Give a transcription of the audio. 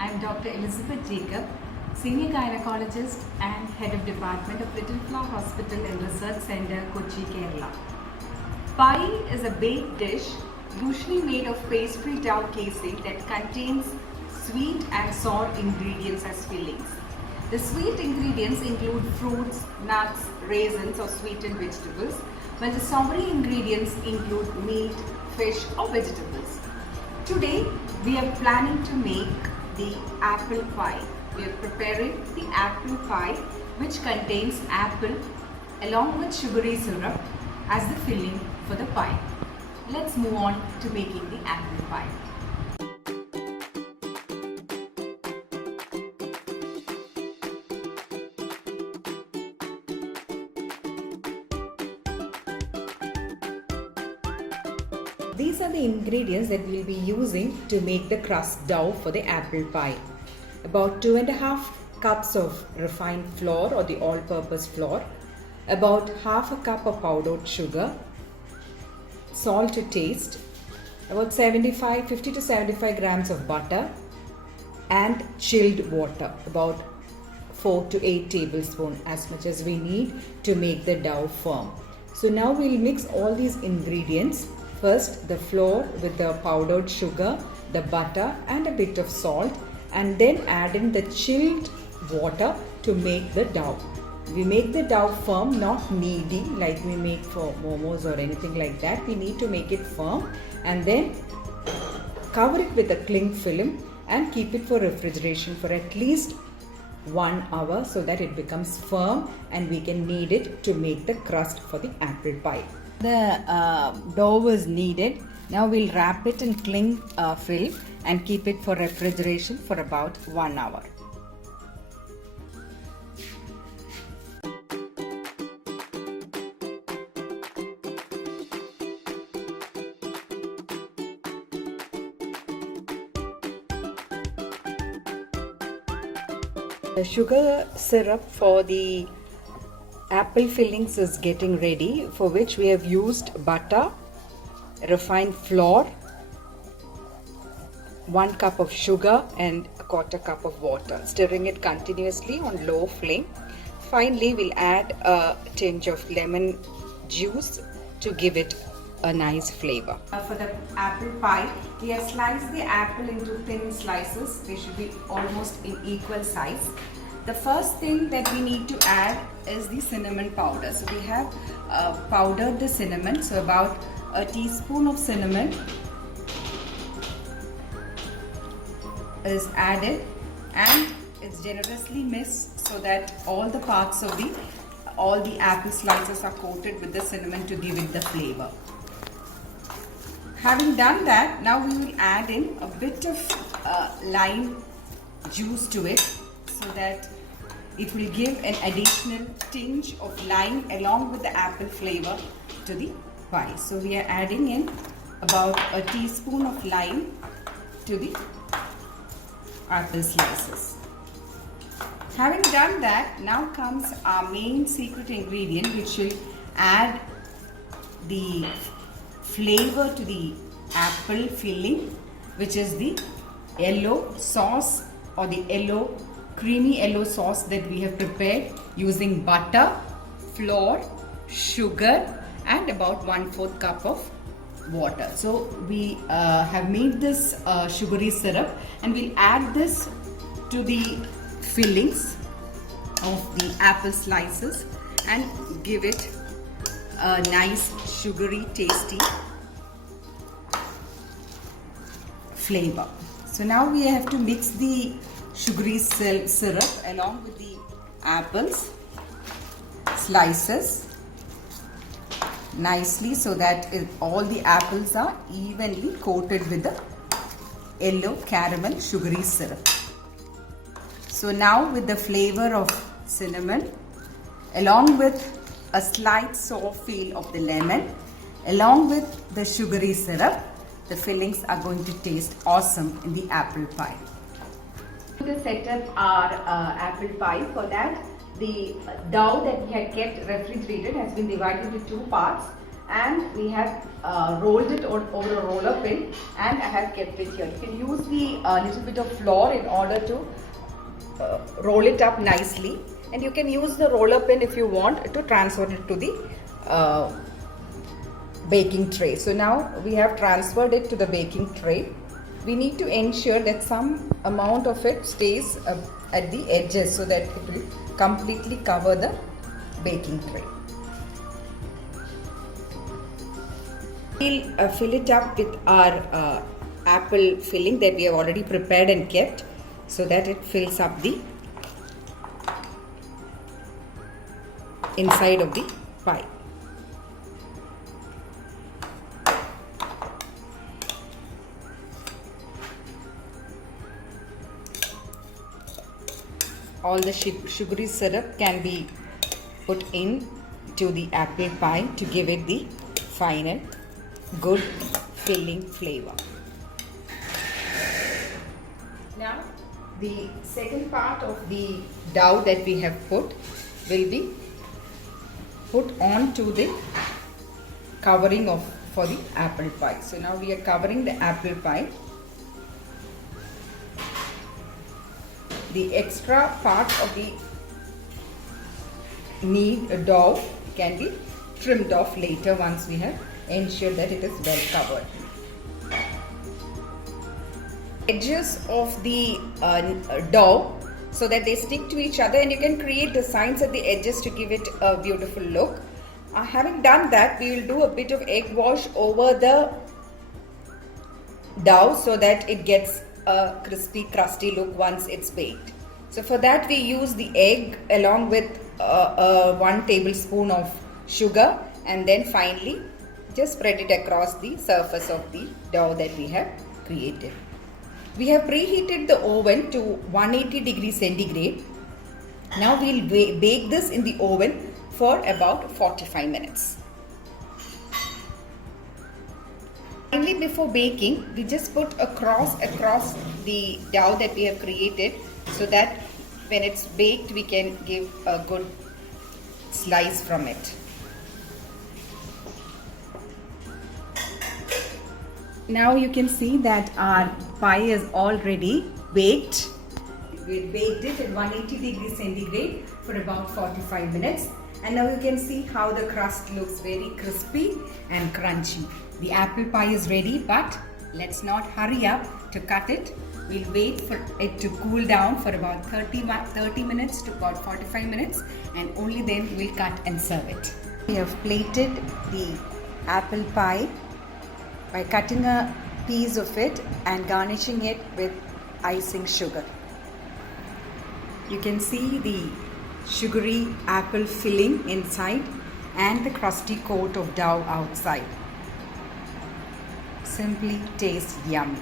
I am Dr. Elizabeth Jacob, Senior Gynecologist and Head of Department of Little Flower Hospital and Research Centre, Kochi, Kerala. Pie is a baked dish usually made of pastry dough casing that contains sweet and sour ingredients as fillings. The sweet ingredients include fruits, nuts, raisins or sweetened vegetables, while the soury ingredients include meat, fish or vegetables. Today, we are planning to make the apple pie. We are preparing the apple pie which contains apple along with sugary syrup as the filling for the pie. Let's move on to making the apple pie. These are the ingredients that we will be using to make the crust dough for the apple pie. About 2.5 cups of refined flour or the all-purpose flour, about half a cup of powdered sugar, salt to taste, about 50 to 75 grams of butter and chilled water, about 4 to 8 tablespoons, as much as we need to make the dough firm. So now we'll mix all these ingredients. First the flour with the powdered sugar, the butter and a bit of salt, and then add in the chilled water to make the dough. We make the dough firm, not kneady like we make for momos or anything like that. We need to make it firm and then cover it with a cling film and keep it for refrigeration for at least 1 hour so that it becomes firm and we can knead it to make the crust for the apple pie. The dough is kneaded. Now we'll wrap it in cling film and keep it for refrigeration for about 1 hour. The sugar syrup for the apple fillings is getting ready, for which we have used butter, refined flour, 1 cup of sugar and a quarter cup of water, stirring it continuously on low flame. Finally, we'll add a tinge of lemon juice to give it a nice flavor. For the apple pie, we have sliced the apple into thin slices. They should be almost in equal size. The first thing that we need to add is the cinnamon powder. So we have powdered the cinnamon. So about a teaspoon of cinnamon is added and it's generously mixed so that all the parts of all the apple slices are coated with the cinnamon to give it the flavor. Having done that, now we will add in a bit of lime juice to it so that it will give an additional tinge of lime along with the apple flavor to the pie. So we are adding in about a teaspoon of lime to the apple slices. Having done that, now comes our main secret ingredient which will add the flavor to the apple filling, which is the yellow sauce or the creamy yellow sauce that we have prepared using butter, flour, sugar and about 1/4 cup of water. So we have made this sugary syrup and we'll add this to the fillings of the apple slices and give it a nice sugary tasty flavor. So now we have to mix the sugary syrup along with the apples slices nicely so that all the apples are evenly coated with the yellow caramel sugary syrup. So now with the flavor of cinnamon along with a slight sour feel of the lemon along with the sugary syrup, the fillings are going to taste awesome in the apple pie. To set up our apple pie, for that the dough that we had kept refrigerated has been divided into 2 parts and we have rolled it over a roller pin, and I have kept it here. You can use the little bit of flour in order to roll it up nicely, and you can use the roller pin if you want to transfer it to the baking tray. So now we have transferred it to the baking tray. We need to ensure that some amount of it stays at the edges so that it will completely cover the baking tray. We'll fill it up with our apple filling that we have already prepared and kept, so that it fills up the inside of the pie. All the sugary syrup can be put in to the apple pie to give it the final good filling flavor. Now the second part of the dough that we have put will be put onto the covering for the apple pie. So now we are covering the apple pie. The extra part of the dough can be trimmed off later once we have ensured that it is well covered. Edges of the dough so that they stick to each other, and you can create designs at the edges to give it a beautiful look. Having done that, we will do a bit of egg wash over the dough so that it gets a crispy, crusty look once it's baked. So for that, we use the egg along with 1 tablespoon of sugar, and then finally just spread it across the surface of the dough that we have created. We have preheated the oven to 180 degrees centigrade. Now we'll bake this in the oven for about 45 minutes. Finally, before baking, we just put a cross across the dough that we have created, so that when it's baked, we can give a good slice from it. Now you can see that our pie is already baked. We baked it at 180 degrees centigrade for about 45 minutes. And now you can see how the crust looks very crispy and crunchy. The apple pie is ready, but let's not hurry up to cut it. We'll wait for it to cool down for about 30 minutes to about 45 minutes, and only then we'll cut and serve it. We have plated the apple pie by cutting a piece of it and garnishing it with icing sugar. You can see the sugary apple filling inside and the crusty coat of dough outside. Simply tastes yummy.